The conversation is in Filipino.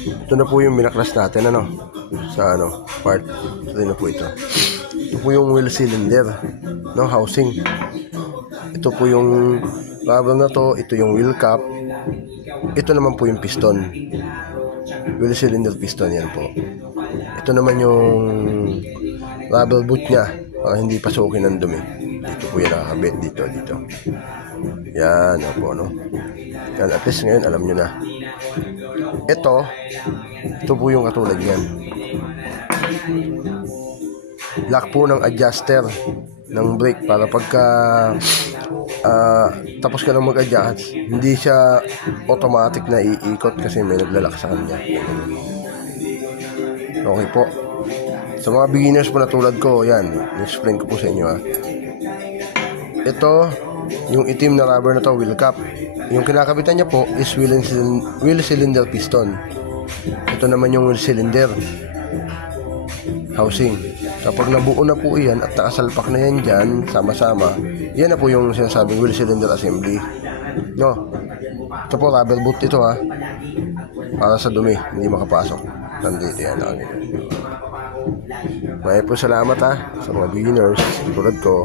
Ito na po yung minaklas natin, ano, sa ano, part. Ito na po ito. Ito po yung wheel cylinder, no, housing. Ito po yung rubber na to, ito yung wheel cap. Ito naman po yung piston. Wheel cylinder piston, yan po. Ito naman yung rubber boot niya, para hindi pasukin ng dumi. Dito po yan nakakabit, dito. Yan, opo, no. Yan, at least ngayon alam nyo na. Ito po yung katulad yan. Lock po ng adjuster ng brake para pagka tapos ka na mag-adjust, hindi siya automatic na iikot kasi may naglalak sa kanya. Okay po. Sa mga beginners po na tulad ko, yan, explain ko po sa inyo ha. Ito, yung itim na rubber na to, wheel cap. Yung kinakabitan niya po is wheel cylinder piston. Ito naman yung wheel cylinder housing. Kapag nabuo na po yan at nakasalpak na yan dyan, sama-sama, yan na po yung sinasabing wheel cylinder assembly. No? Ito po, rubber boot ito ha. Para sa dumi, hindi makapasok. Nandito yan. May po salamat ha sa mga beginners tulad ko.